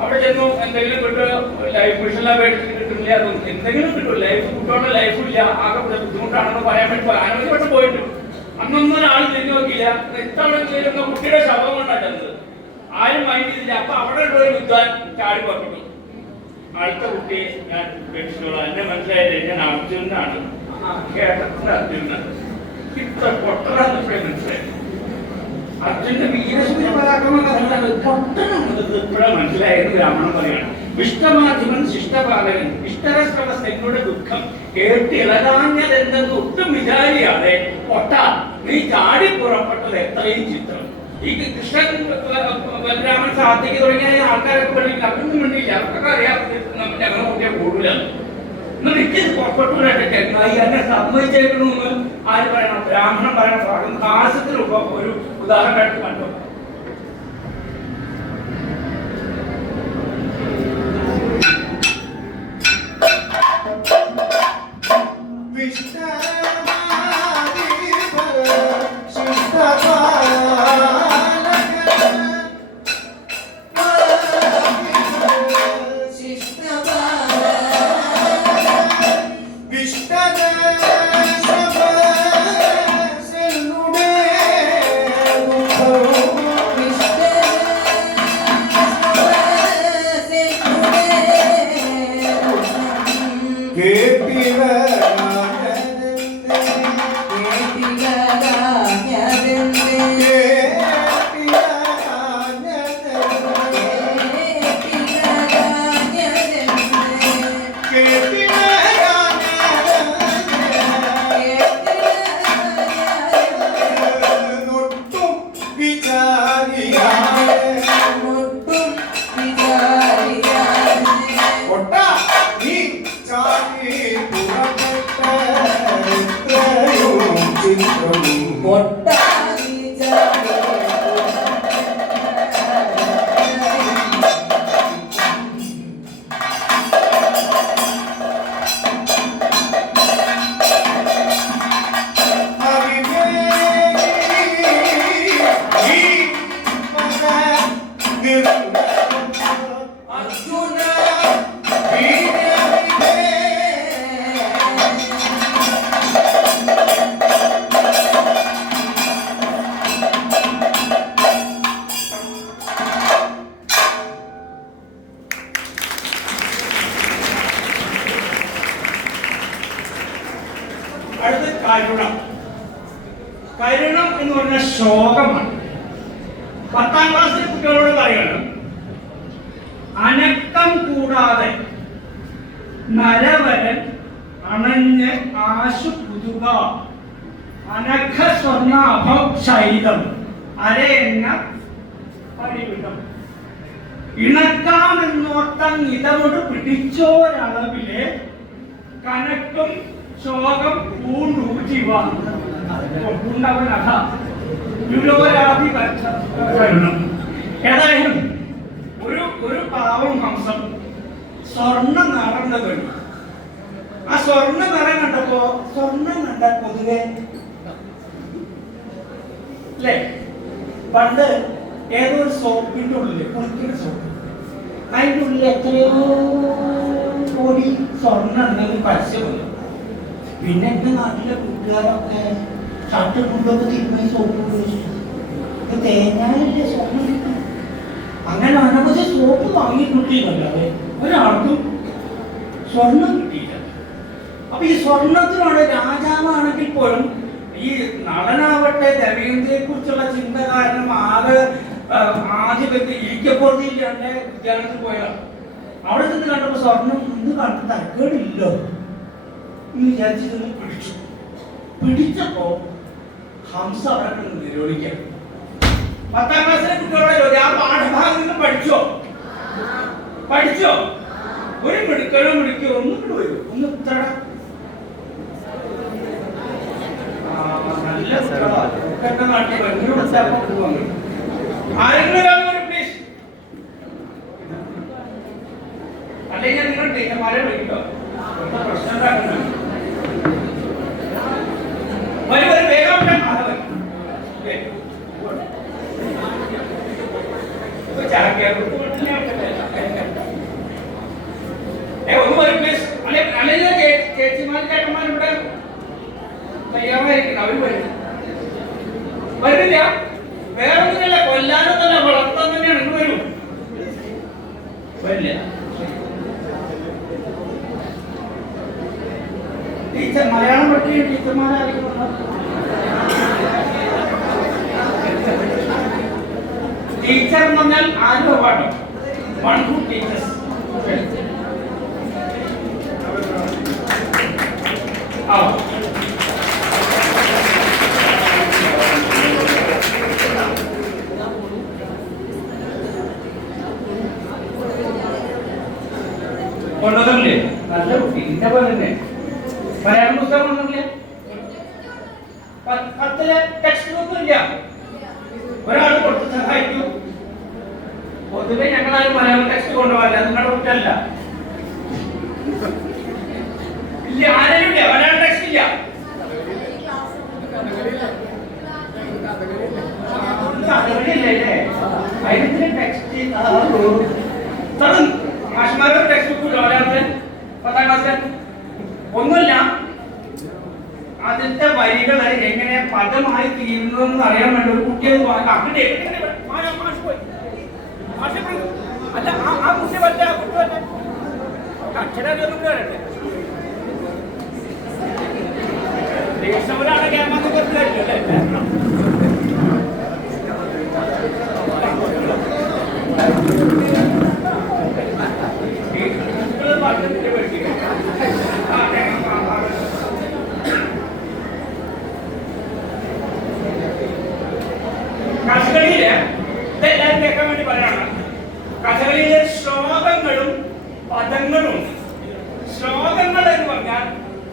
അവിടെ ചെന്നു എന്തെങ്കിലും കിട്ടുക, ലൈഫ് മിഷനിലാണ് മേടിച്ചിട്ട് കിട്ടുന്നില്ല, അതൊന്നും എന്തെങ്കിലും കിട്ടും. ലൈഫ് കുട്ടികളുടെ ലൈഫും ഇല്ല, ആകെ ബുദ്ധിമുട്ടാണെന്ന് പറയാൻ വേണ്ടി അനവധി വട്ടം പോയിട്ട് അന്നൊന്നും ഒരാൾ തിരിഞ്ഞു നോക്കിയില്ല. ഇത്തവണ കുട്ടിയുടെ ശവം കൊണ്ടാണ് ചെന്നത്. ആരും മൈൻഡ് ചെയ്തില്ല. അപ്പൊ അവിടെ ഉള്ള ഒരു വിദ്വാൻ ചാടി പുറപ്പെട്ടു. അടുത്ത കുട്ടിയെ ഞാൻ ഉപേക്ഷിച്ചോളാം, എന്നെ മനസ്സിലായില്ലേ, ഞാൻ അർജുനാണ്. കേരളത്തിന്റെ അർജുനാണ്. ഇത്ര പൊട്ടറാന്ന് ഇപ്പോഴേ മനസ്സിലായി. അർജുന്റെ വീരശൂര പരാക്രമ കഥകളാണ് ഇപ്പോഴാണ് മനസ്സിലായത്. ബ്രാഹ്മണൻ പറയാണ്, വിഷ്ടമാധിപൻ ശിഷ്ടപാലകൻ ഇഷ്ടരശ്രവസ് എന്നുടെ ദുഃഖം കേട്ടിളകാഞ്ഞതെന്തെന്ന് ഒട്ടും വിചാരിയാതെ പൊട്ട നീ ചാടി പുറപ്പെട്ടത് എത്രയും ചിത്രം. ഈ കൃഷ്ണൻ ബലരാമൻ സാധിക്ക് തുടങ്ങിയ ആൾക്കാരൊക്കെ വേണ്ടിയില്ല, അതൊന്നും വേണ്ടിയില്ല. അവർക്കൊക്കെ അറിയാം ഞങ്ങൾ നോക്കിയാൽ കൂടുതല. എന്നിട്ട് എനിക്ക് പുറപ്പെട്ടുകൊണ്ടൊക്കെ എന്നെ സമ്മതിച്ചേക്കണമെന്ന് ആര് പറയണം? ബ്രാഹ്മണൻ പറയണം. ഹാസ്യത്തിന് ഒരു ഉദാഹരണമായിട്ട് കണ്ടു. കരുണം എന്ന് പറഞ്ഞ ശോകമാണ്. 10ാം ക്ലാസ്സിലെ കുട്ടികളോട് പറയണം, അനക്കം കൂടാതെ നരവരൻ അണഞ്ഞ് ആശു പുതുക അനഘ സ്വർണ്ണ അഭക്ഷൈതം അരയെന്ന പടിവിടം ഇണക്കാമെന്നോട്ടം ഇതമോട് പിടിച്ചോരളവിലെ കനക്കും ശോകം പൂണ്ടൂജിവ ഏതായാലും ഒരു പാവം ഹംസം സ്വർണ്ണ നിറം കഴിഞ്ഞു. ആ സ്വർണ്ണ നിറം കണ്ടപ്പോ സ്വർണ്ണം കണ്ട പൊതുവെ അല്ലേ, പണ്ട് ഏതോ ഒരു സോപ്പിന്റെ ഉള്ളില് കുളിക്കുന്ന സോപ്പ്, അതിന്റെ ഉള്ളിൽ എത്രയോ കോടി സ്വർണ്ണം ഉണ്ടെന്ന് പരസ്യം വന്നു. പിന്നെ എന്റെ നാട്ടിലെ കൂട്ടുകാരൊക്കെ ഷർട്ട് കൊണ്ടൊക്കെ തിരുമായി സോപ്പ് ഉപയോഗിച്ചു. തേങ്ങാനല്ലേ സ്വർണ്ണം കിട്ടും. അങ്ങനെ അനവധി സോപ്പ് വാങ്ങിക്കിട്ടിയില്ലല്ലേ ഒരാൾക്കും സ്വർണം കിട്ടിയില്ല. അപ്പൊ ഈ സ്വർണത്തിനാണ് രാജാവാണെങ്കിൽ പോലും ഈ നടനാവട്ടെ ദമയന്തിയെ കുറിച്ചുള്ള ചിന്ത കാരണം ആദ്യം ഇരിക്കപ്പോഴത്തേക്കാണ്ട് വിദ്യാലയത്തിൽ പോയതാണ്. അവിടെ നിന്ന് കണ്ടപ്പോ സ്വർണം ഇന്ന് കണ്ട് തരക്കേടില്ലോ എന്ന് വിചാരിച്ചത് പിടിച്ചപ്പോ ഹംസ അവിടെ നിന്ന് നിരോധിക്കാം. 10ാം ക്ലാസ്സിലെ കുട്ടികളോട് ചോദ്യം, ആ പാഠഭാഗം നിന്ന് പഠിച്ചോ? ഒരു മിടുക്കലോ ഒന്നും കൂടെ വരും, ഒന്ന് ഉത്തര നല്ല നാട്ടിൽ ആരെങ്കിലും പ്ലീസ്, അല്ലെങ്കിൽ നിങ്ങൾ ടീച്ചർമാരെ വിളിക്കട്ടോ, പ്രശ്നം ഉണ്ടാക്കുന്നു. വേഗം ചേച്ചിമാർ ചേട്ടന്മാരിവിടെ തയ്യാറായിരിക്കണം. അവര് വരുന്നില്ല. വേറെ ഒന്നുമില്ല, കൊല്ലാനോ തന്നെ വളർത്താൻ തന്നെയാണ്. ഇന്ന് വരും, വരില്ല. ടീച്ചർ മലയാളം പഠിക്കുന്ന ടീച്ചർമാരായിരിക്കും. ടീച്ചർ എന്ന് പറഞ്ഞാൽ ആരും പാഠം, 1 2 ടീച്ചേഴ്സ്. കൊണ്ടതല്ലേ നല്ല കുട്ടി, ഇന്ന പോലെ തന്നെ. മലയാളം പുസ്തകം കൊണ്ടല്ലേ? 10ലെ ടെക്സ്റ്റ് ബുക്ക് ഇല്ല, ഒരാൾ കൊടുത്ത് സഹായിക്കൂ. പൊതുവെ ഞങ്ങളാരും മലയാളം ടെക്സ്റ്റ് കൊണ്ടുപോകില്ല, നിങ്ങളുടെ കുറ്റല്ല. ഇല്ല, ആരും ഇല്ല, മലയാളം ടെക്സ്റ്റ് ഇല്ല. അതിന് ടെക്സ്റ്റ് മാഷ്മാരുടെ ടെക്സ്റ്റ് ബുക്ക് മലയാളത്തിൽ 10ാം ക്ലാസ്സിൽ ഒന്നുമില്ല. അതിന്റെ വരികൾ എങ്ങനെ പദമായി തീരുന്നതെന്ന് അറിയാൻ വേണ്ടി ഒരു കുട്ടിയെ അല്ല ആ കുട്ടി പറ്റ ആ കുട്ടി പറ്റ അക്ഷരൊന്നും വരട്ടെ. ദേശവരാണ് ക്യാമ്പ് അല്ലേ? കഥകളിയില് ഇതെല്ലാവരും കേൾക്കാൻ വേണ്ടി പറയാണ്. കഥകളിയിലെ ശ്ലോകങ്ങളും പദങ്ങളും. ശ്ലോകങ്ങൾ എന്ന് പറഞ്ഞാൽ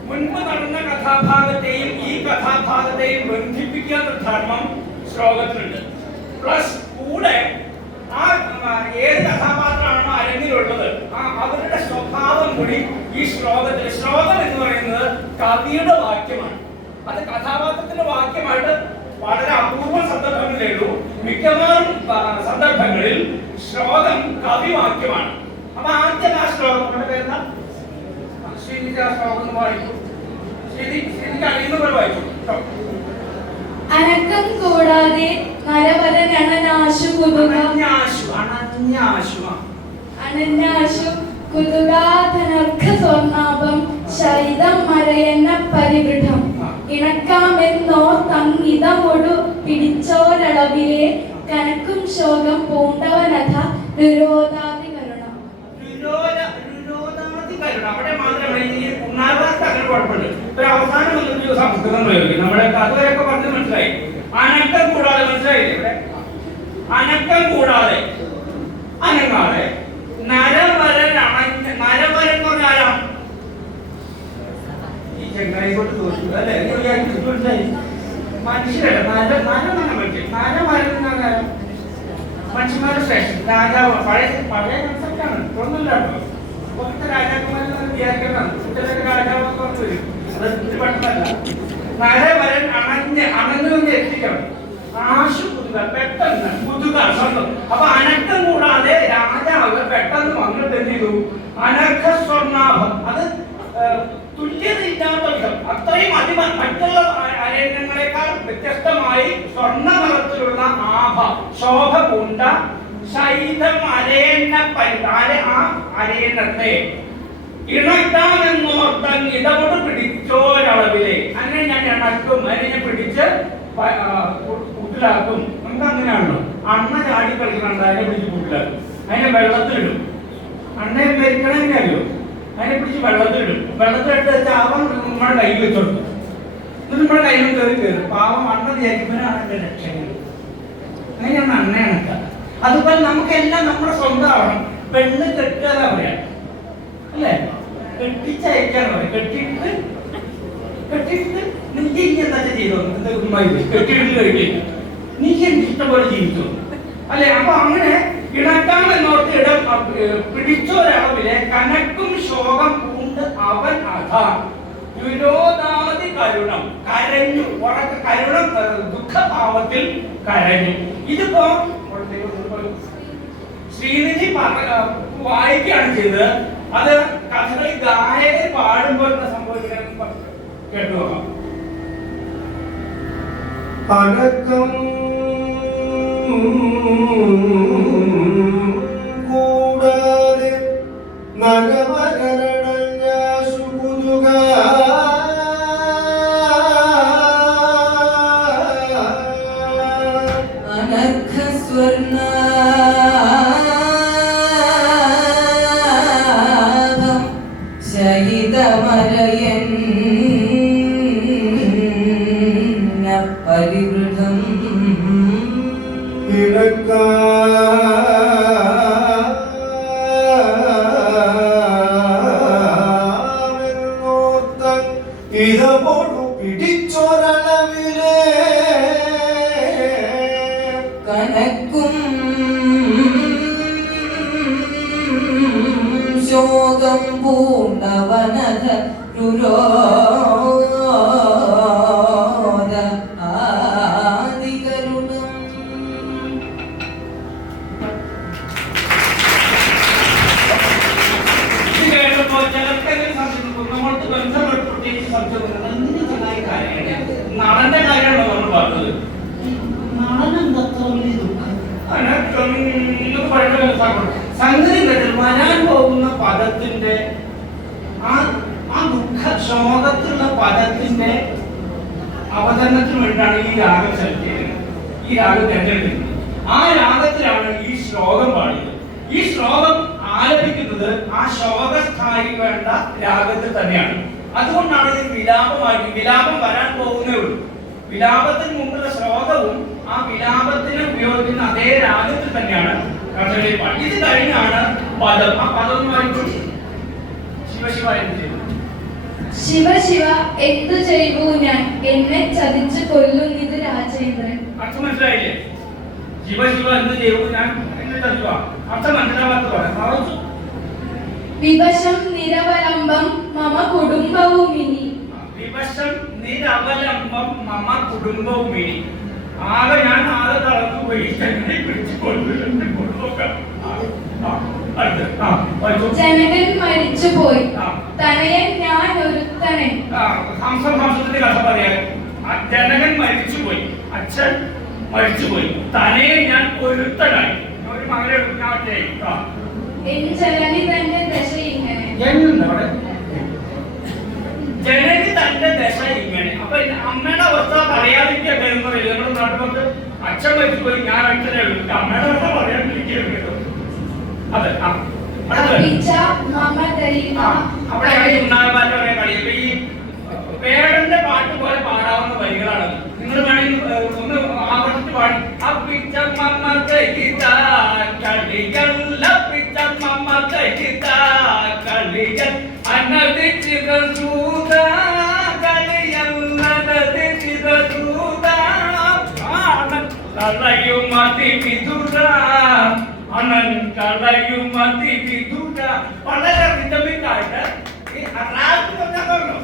മുൻപ് നടന്ന കഥാഭാഗത്തെയും ഈ കഥാഭാഗത്തെയും ബന്ധിപ്പിക്കാത്ത ധർമ്മം ശ്ലോകത്തിനുണ്ട്. പ്ലസ് കൂടെ ആ ഏത് കഥാപാത്രമാണോ അരങ്ങിലുള്ളത് അവരുടെ സ്വഭാവം കൂടി ഈ ശ്ലോകത്തിൽ. ശ്ലോകം എന്ന് പറയുന്നത് കവിയുടെ വാക്യമാണ്. അത് കഥാപാത്രത്തിന്റെ വാക്യമായിട്ട് വളരെ അപൂർവ സന്ദർഭങ്ങളിലേ ഉള്ളൂ. മിക്കവാറും സന്ദർഭങ്ങളിൽ ശ്ലോകം കവിവാക്യമാണ്. അപ്പൊ ആദ്യം ആ ശ്ലോകം നമ്മുടെ പേരുന്ന ശ്രീനിധി ആ ശ്ലോകം വായിക്കും. ശ്രീനിധിക്ക് അറിയുന്ന പോലെ വായിക്കും. അനക്കം കൂടാതെ നരവരനണനാശു കുതുക അനന്യാശു കുതുകാധനർഘ സ്വർണാഭം ശൈതം മരയെന്ന പരിവൃഢം ഇണക്കാമെന്നോ തങ്ങിതമൊടു പിടിച്ചോരളവിലെ കനക്കും ശോകം പൂണ്ടവനഥ രുരോധാതി കരുണം. അവിടെ മാത്രമേ ഈ ഉണ്ണാവാർക്ക് അങ്ങനെ കുഴപ്പമുണ്ട്. ഒരു അവസാനം ഒരു സംസ്കൃതം പ്രയോഗിക്കും. നമ്മുടെ കഥയൊക്കെ പറഞ്ഞ് മനസ്സിലായി. അനക്കം കൂടാതെ മനസ്സിലായില്ലേ? ഇവിടെ അനക്കം കൂടാതെ അനങ്ങാതെ നരവരൻ നരവരൻ എന്ന് പറഞ്ഞ ആരാണ്? ഈ ചെങ്ങായിക്കോട്ട് തോറ്റു അല്ലെ? മനുഷ്യരല്ല, നരനാണ് മനുഷ്യൻ. നരവരൻ മനുഷ്യന്മാരുടെ ശ്രേഷ്ഠൻ രാജാവ്. പഴയ കൺസെപ്റ്റാണ്, ഒന്നുമില്ലാട്ടോ. ഇപ്പോഴത്തെ രാജാക്കന്മാരെന്ന് വിചാരിക്കണം കുട്ടികളൊക്കെ രാജാവെന്ന് പറഞ്ഞു വരും. അത് പെട്ടെന്നല്ല. നരവരൻ അണഞ്ഞൊന്ന് എത്തിക്കണം. ആശു കുതുക, പെട്ടെന്ന് കുതുക സ്വന്തം. അപ്പൊ അനക്കം കൂടാതെ രാജാവ് പെട്ടെന്ന് വന്നിട്ട് എന്ത് ചെയ്തു? അനർഘ സ്വർണാഭം. അത് തുല്യതയില്ലാത്ത വിധം, അത്രയും മറ്റുള്ള അരണ്യങ്ങളെക്കാൾ വ്യത്യസ്തമായി സ്വർണ്ണ നിറത്തിലുള്ള ആഭ ശോഭ പൂണ്ട ശൈതം അരയന്ന പരിതാരെ ആ അരയന്നത്തെ ഇണക്കാമെന്നോർത്തൻ ഇതോട് പിടിച്ചോരളവിലെ അങ്ങനെ ഞാൻ ഇണക്കും അതിനെ പിടിച്ച് കൂട്ടിലാക്കും. നമുക്ക് അങ്ങനെയാണല്ലോ, അണ്ണ ചാടി കളിക്കുന്നുണ്ട്, അതിനെ പിടിച്ച് കൂട്ടിലാക്കും, അതിനെ വെള്ളത്തിലിടും. അണ്ണയെ മരിക്കണമെങ്കിലോ അതിനെ പിടിച്ച് വെള്ളത്തിലിടും. വെള്ളത്തിലിട്ട് വെച്ചാൽ അവൻ നമ്മുടെ കയ്യിൽ വെച്ചോളൂ. ഇത് നമ്മുടെ കയ്യിൽ കയറും. പാവം അണ്ണ വിചാരിക്കുമ്പോഴാണ് എൻ്റെ രക്ഷകൾ. അങ്ങനെയാണ് അണ്ണ ഇണക്കുക. അതുപോലെ നമുക്കെല്ലാം നമ്മുടെ സ്വന്തമാവണം. പെണ്ണ് കെട്ടുക പറയാം അല്ലേ, കെട്ടിച്ചയക്കാൻ പറയും. കെട്ടിയിട്ട് നീക്ക് ഇനി എന്താ ചെയ്തോ, കെട്ടിയിട്ട് കഴിക്കില്ല, നീക്ക് എനിക്ക് ഇഷ്ടംപോലെ ജീവിച്ചു അല്ലെ. അപ്പൊ അങ്ങനെ ഇണക്കാമെന്നോർത്ത് ഇടം പിടിച്ചൊരളവിലെ കനക്കും ശോകം പൂണ്ട് അവൻ അതാ വിരോധാതി കരുണം കരഞ്ഞു. ഉറക്കെ കരുണം, ദുഃഖഭാവത്തിൽ കരഞ്ഞു. ഇതിപ്പോ ശ്രീനിധി വായിക്കുകയാണ് ചെയ്തത്. അത് കഥകളി ഗായകർ പാടുമ്പോൾ സംഭവിക്കാൻ കേട്ടു നോക്കാം. അടക്കം കൂടാതെ നരവരടഞ്ഞ സുകുതുക അനർഘ സ്വർണ്ണ ശയിതമരയൻ പരിവൃഢം ഇതോടു പിടിച്ചൊരളവിലെ കനക്കും ശോകം പൂണ്ടവനധ രുരോധ ആദികരുണം. ഇത് കേട്ടപ്പോ ചിലർക്കെങ്കിലും സംശയം, നമ്മൾക്ക് ബന്ധപ്പെട്ട് പ്രത്യേകിച്ച് സംശയം, നടന്റെ കാര്യമാണോ നമ്മൾ പറഞ്ഞത്? സംഗതി വരാൻ പോകുന്ന പദത്തിന്റെ ആ ദുഃഖ ശോകത്തിലുള്ള പദത്തിന്റെ അവതരണത്തിന് വേണ്ടിയാണ് ഈ രാഗം സെലക്ട് ചെയ്യുന്നത്, ഈ രാഗം തിരഞ്ഞെടുക്കുന്നത്. ആ രാഗത്തിലാണ് ഈ ശ്ലോകം പാടിയത്. ഈ ശ്ലോകം ആലപിക്കുന്നത് ആ ശോകസ്ഥായി വേണ്ട രാഗത്തിൽ തന്നെയാണ്. അതുകൊണ്ടാണ് ഇത് വിലാപമായിട്ട്, വിലാപം വരാൻ പോകുന്നേ ഉള്ളൂ. വിലാപത്തിന് മുമ്പുള്ള ശ്ലോകവും ആ വിലാപത്തിന് ഉപയോഗിക്കുന്ന അതേ രാഗത്തിൽ തന്നെയാണ് കഥകളി പാട്ട്. ഇത് കഴിഞ്ഞാണ് പദം. ആ പദം വായിക്കും. ശിവശിവ എന്ത് ചെയ്തു? ശിവ ശിവ എന്തു ചെയ്യൂ ഞാൻ, എന്നെ ചതിച്ചു കൊല്ലുന്നിത് രാജേന്ദ്രൻ. അർത്ഥം മനസ്സിലായില്ലേ? ശിവശിവ എന്ത് ചെയ്യൂ ഞാൻ, എന്നെ ചതിക്കുക. അർത്ഥം മനസ്സിലാവാത്ത പറയാം. വിവശം നിരവലംബം മമ കുടുംബവും ഇനി. വിവശം നിരവലംബം മമ കുടുംബവും ഇനി. ആകെ ഞാൻ ആകെ തളർന്നു പോയി. പിടിച്ചു കൊല്ലുന്ന കുടുംബം. ജനകൻ മരിച്ചുപോയി, തനയൻ ഞാൻ ഒരുത്തനെ. ഹംസത്തിന്റെ കഥ പറയാൻ, ജനകൻ മരിച്ചുപോയി, അച്ഛൻ മരിച്ചുപോയി, തനയൻ ഞാൻ ഒരുത്തനായി, ഒരു മകനെ എടുക്കാൻ. എൻ ജനനി തന്റെ ദശ ഇങ്ങനെ. ജനനി തന്റെ ദശ ഇങ്ങനെ. അപ്പൊ അമ്മയുടെ അവസ്ഥ പറയാതിരിക്കട്ടെ എന്ന് പറയുന്നത് നമ്മുടെ നാട്ടിലൊക്കെ അച്ഛൻ മരിച്ചുപോയി, ഞാൻ അച്ഛനെ എടുക്കുക, അമ്മയുടെ അവസ്ഥ പറയാതിരിക്കുക. അതെ. അവിടെ ഉണ്ടാകാൻ കളി. ഈ പേടന്റെ പാട്ട് പോലെ പാടാവുന്ന വരികളാണത്. നിങ്ങൾ വേണമെങ്കിൽ ഒന്ന് ആവർത്തിച്ച് പാടി. അപ്പിച്ചമ്മ കളികൾ അനധിച്ചിത സൂത കളിയല്ലൂത കളയുമതി വിദുര അനൻ കളയുമതി വിദുര. വളരെ റിതമിക്കായിട്ട് ഈ റാപ്പ് പറഞ്ഞോ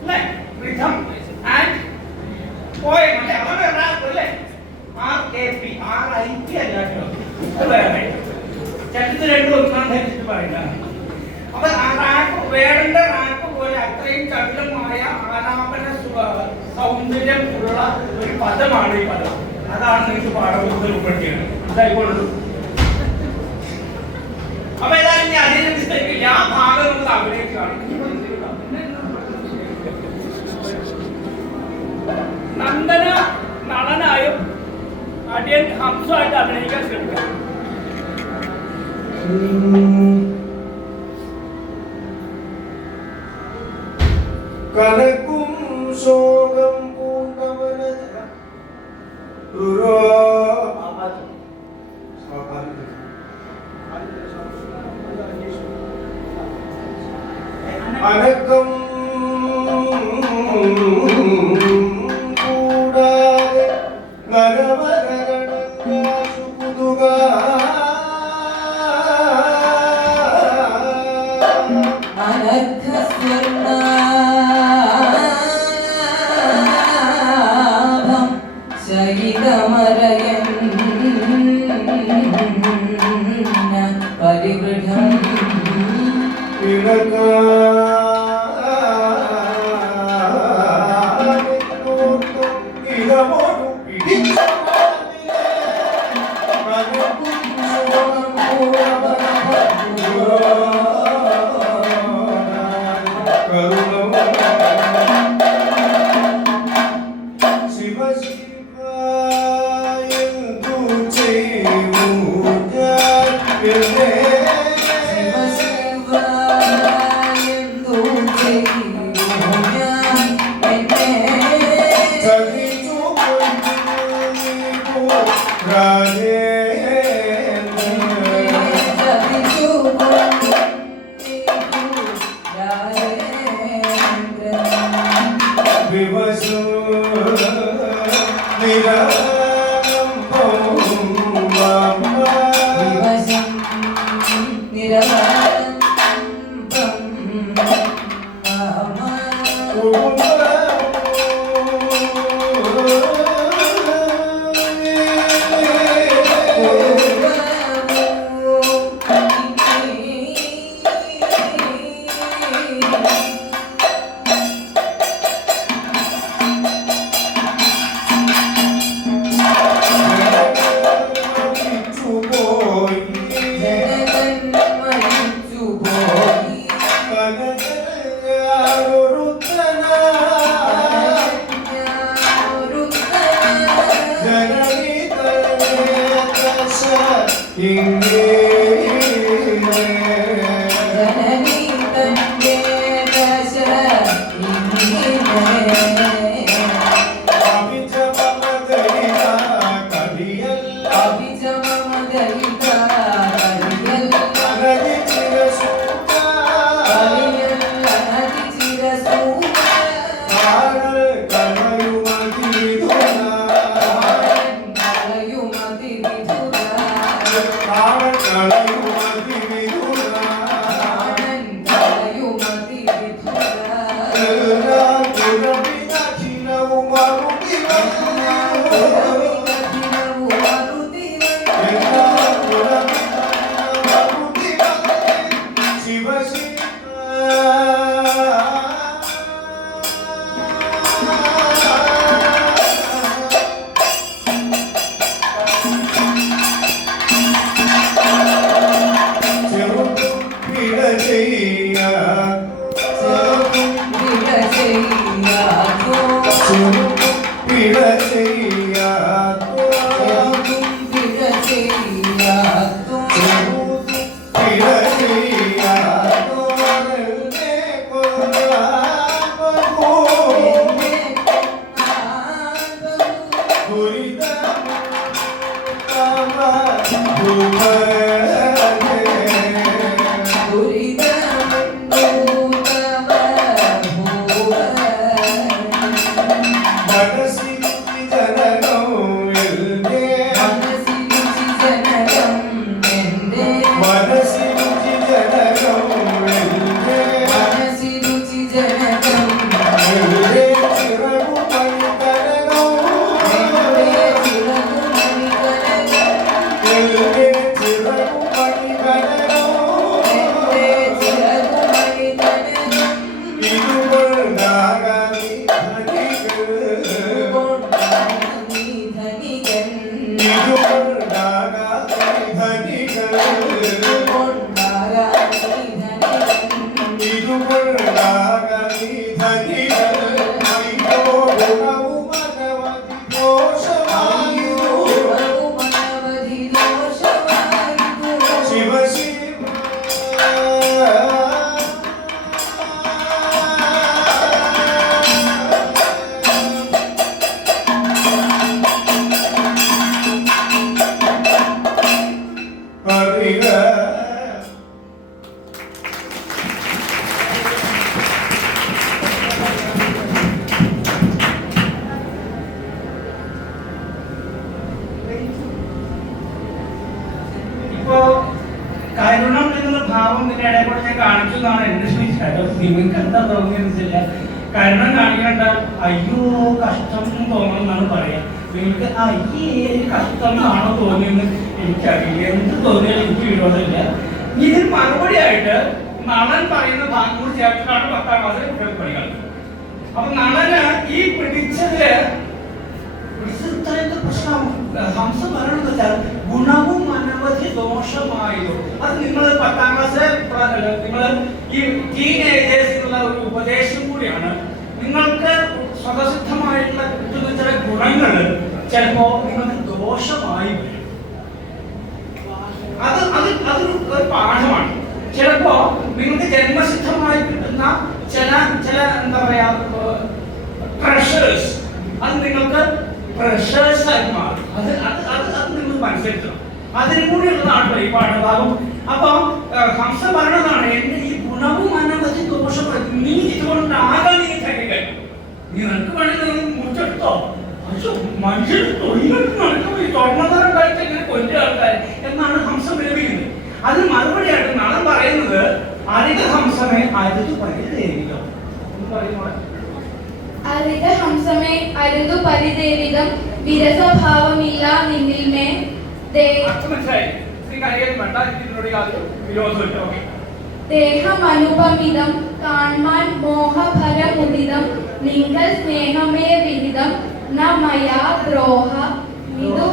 അല്ലേ, റിതം ആൻഡ് പോയം അല്ലേ, അതാണ് റാപ്പ് അല്ലേ. RAP RIP അല്ല കേട്ടോ, അത് വേറെ ചരിത്ര രണ്ടും ഒന്നാം ധരിച്ചിട്ട് പറയുന്നതാണ്. അപ്പൊ ആ റാപ്പ് വേടന്റെ റാപ്പ് പോലെ അത്രയും ചടുലമായ ആലാപന സൗന്ദര്യം ഉള്ള ഒരു പദമാണ് ഈ പദം. അതാണ് നിങ്ങൾക്ക് പാഠപുസ്തകത്തിൽ ഉൾപ്പെടുത്തിയത്. അതായിക്കൊള്ളു. അപ്പൊ ഏതായാലും ഞാൻ അതിനെ മിസ്റ്റേക്കില്ല. ആ ഭാഗം നമുക്ക് അഭിനയിക്കുകയാണ്. നന്ദന നടനായും അടിയൻ ഹംസമായിട്ട് അഭിനയിക്കാൻ ശ്രമിക്കാം. കലക്കും ശോകം പൂണ്ടവനത് അനക്കം കൂടാതെ നരവരണുക അനഘസ്വർണ്ണാഭം ശൈലമരയൻ പരിവൃഢം ശിവ ശിവ എന്തു ചെയ്യൂ ഞാൻ Amen. ഇപ്പോ കരുണം എന്നുള്ള ഭാവം നിന്റെ ഇടയിൽ ഞാൻ കാണിച്ചു എന്നാണ് എന്റെ വിചാരം. നിങ്ങൾക്ക് എന്താ തോന്നിയെന്നില്ല. കരുണം കാണിക്കേണ്ട അയ്യോ കഷ്ടം തോന്നുമെന്നാണ് പറയാ. നിങ്ങൾക്ക് അയ്യേ കഷ്ടം എന്നാണോ തോന്നിയെന്ന് എനിക്കറിയില്ല. എന്ത് തോന്നിയാലും എനിക്ക് വിരോധമില്ല. ഇതിന് മറുപടിയായിട്ട് നളൻ പറയുന്ന ഭാഗം കൂടി ചേർത്തിട്ടാണ് 10ാം ക്ലാസ്സിലെ കുട്ടികൾക്ക് പഠിക്കുന്നത്. അപ്പൊ നളന് ഈ പിടിച്ചതില് പ്രശ്നം ഹംസം പറയണെന്ന് വെച്ചാൽ ഗുണവും അനവധി ദോഷമായതും. അത് നിങ്ങൾ 10ാം ക്ലാസ് നിങ്ങൾ ഈ ടീനേജേഴ്സിനുള്ള ഒരു ഉപദേശം കൂടിയാണ്. നിങ്ങൾക്ക് സ്വതസിദ്ധമായിട്ടുള്ള കിട്ടുന്ന ചില ഗുണങ്ങൾ ചിലപ്പോ നിങ്ങൾക്ക് ദോഷമായി വരും. അതൊരു പാഠമാണ്. ചിലപ്പോ നിങ്ങൾക്ക് ജന്മസിദ്ധമായി കിട്ടുന്ന ചില എന്താ പറയാ പ്രഷേഴ്സ് അത് നിങ്ങൾക്ക് പ്രഷേഴ്സായി മാറും. അത് നിങ്ങൾ മനസ്സിലാക്കണം. അതിനും കൂടിയുള്ളതാണ് ഈ പാഠഭാഗം. അപ്പൊ ഹംസ പറഞ്ഞതാണ് എന്റെ ഈ ഗുണവും അനവധി ദോഷവും നീ ഇതുകൊണ്ടാകെ നീ കഴിക്കാൻ നീ നിനക്ക് വേണമെങ്കിൽ മുറിച്ചെടുത്തോ. പക്ഷെ മനുഷ്യർ തൊഴിലെടുത്ത് നടക്കുമ്പോൾ ഈ സ്വർണ്ണതരം കഴിച്ച് ഇങ്ങനെ കൊല്ലുക ആൾക്കാർ എന്നാണ് ഹംസം വിലപിക്കുന്നത്. അതിന് മറുപടിയായിട്ട് നളൻ പറയുന്നത് അരിക ഹംസമേ അരുത് പരിതേവികം എന്ന് പറയുന്നത്. അരിക ഹംസമേ അരുതു പരിദേവിതം വിരസഭാവമില്ല നിന്നിൽമേ ദേഹമനുപമിതം കാൺമാൻ മോഹഭരമുദിതം നിങ്ങൾ സ്നേഹമേ വിഹിതം ന മയാ ദ്രോഹ മിതു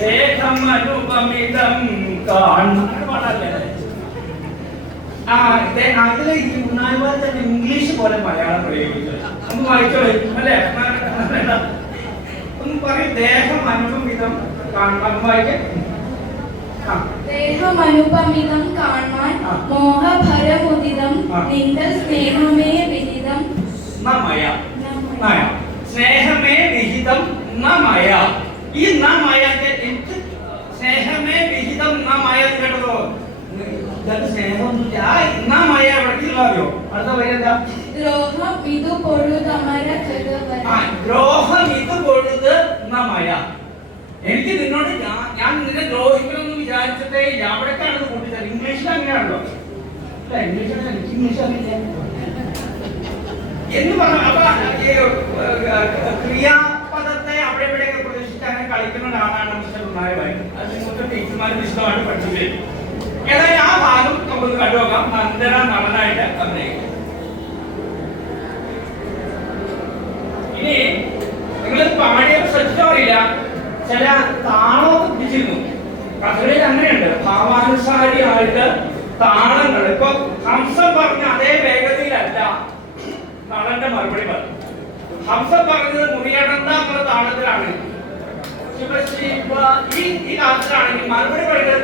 ദേഹമനുപമിതം അതിലെ ഈ ഉണ്ണായിവാദത്തെ ഇംഗ്ലീഷ് പോലെ മലയാളം പ്രയോഗിച്ചത് ഒന്ന് വായിച്ചോളൂ അല്ലേ? ഒന്ന് പറയും ദേഹം അനുപമിതം കാണാൻ വായിക്കേ. ദേഹമനുപമിതം കാൺമാൻ മോഹഭരമുദിതം നിങ്ങൾ സ്നേഹമേ വിഹിതം നമയ സ്നേഹമേ വിഹിതം നമയ. ഈ നമയ എനിക്ക് സ്നേഹമേ വിഹിതം നമയ കേട്ടതോ? ഇതൊക്കെ സ്നേഹമൊന്നുമില്ല. ആ മയ എവിടേക്കുള്ളറിയോ? അടുത്ത വരെന്താ? ദ്രോഹം ഇത് പൊഴുതമര ദ്രോഹം ഇത് പൊഴുത് മയ. എനിക്ക് നിന്നോട് ഞാൻ നിന്നെ ദ്രോഹിക്കണമെന്ന് വിചാരിച്ചിട്ടേ എവിടേക്കാണ് ഇത് കൂട്ടിച്ചത്. ഇംഗ്ലീഷിൽ അങ്ങനെയാണല്ലോ. ഇംഗ്ലീഷ് എനിക്ക് ഇംഗ്ലീഷ് അറിയില്ല എന്ന് പറഞ്ഞു. അപ്പൊ ക്രിയാപദത്തെ അവിടെ ഇവിടെയൊക്കെ പ്രതീക്ഷിച്ച് അങ്ങനെ കളിക്കുന്ന ഒരാളാണ് മിസ്റ്റർ ഉണ്ണായി. അത് നിങ്ങൾക്ക് ടീച്ചർമാർ വിശദമായിട്ട് പഠിച്ചില്ലേ? ഏതായാലും ആ ഭാഗം നമുക്ക് കണ്ടുനോക്കാം. നന്ദന നളനായിട്ട് അഭിനയിക്കും. ഇനി നിങ്ങൾ പാടിയത് ശ്രദ്ധിച്ചോ അറിയില്ല, ചില താളമൊക്കെ പിടിച്ചിരുന്നു. കഥകളിൽ അങ്ങനെയുണ്ട്. ഭാവാനുസാരിയായിട്ട് താളങ്ങൾ. ഇപ്പൊ ഹംസം പറഞ്ഞ അതേ വേഗതയിലല്ല നളന്റെ മറുപടി പറഞ്ഞു. ഹംസം പറഞ്ഞത് മുറിയടന്ത എന്നുള്ള താളത്തിലാണ്. ഈ കാലത്തിലാണെങ്കിൽ മറുപടി പറയുന്നത്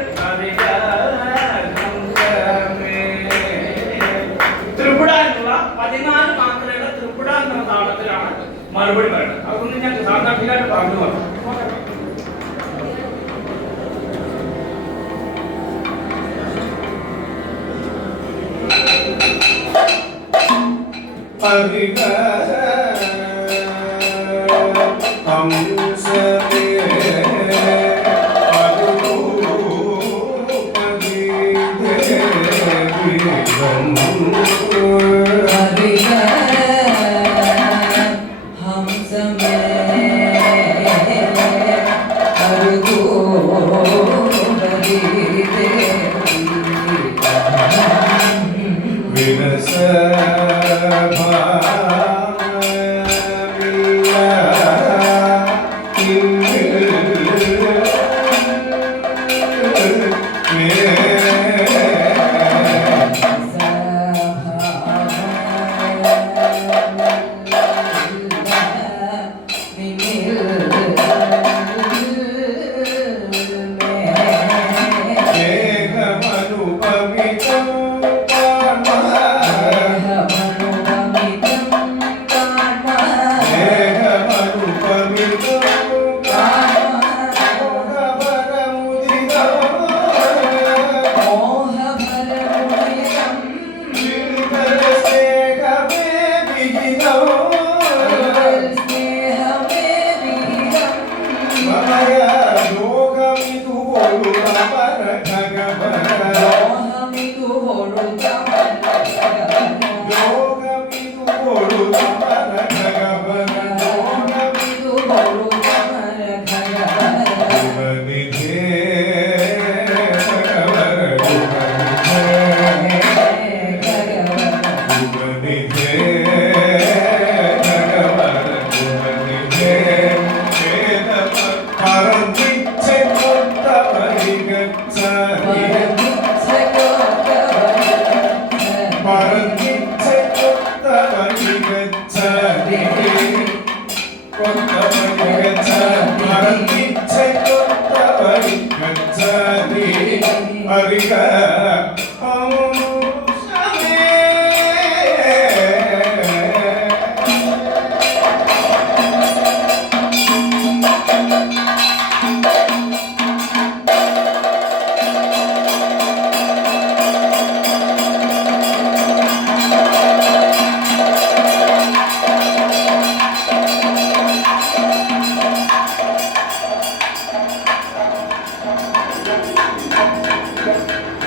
ത്രിപുട എന്നുള്ള 14 മാത്രമേ ത്രിപുട എന്ന താളത്തിലാണ് മറുപടി പറയുന്നത്. അതൊന്നും ഞാൻ സാധാരണക്കായിട്ട് പറഞ്ഞു പറഞ്ഞു. Yeah. Ariga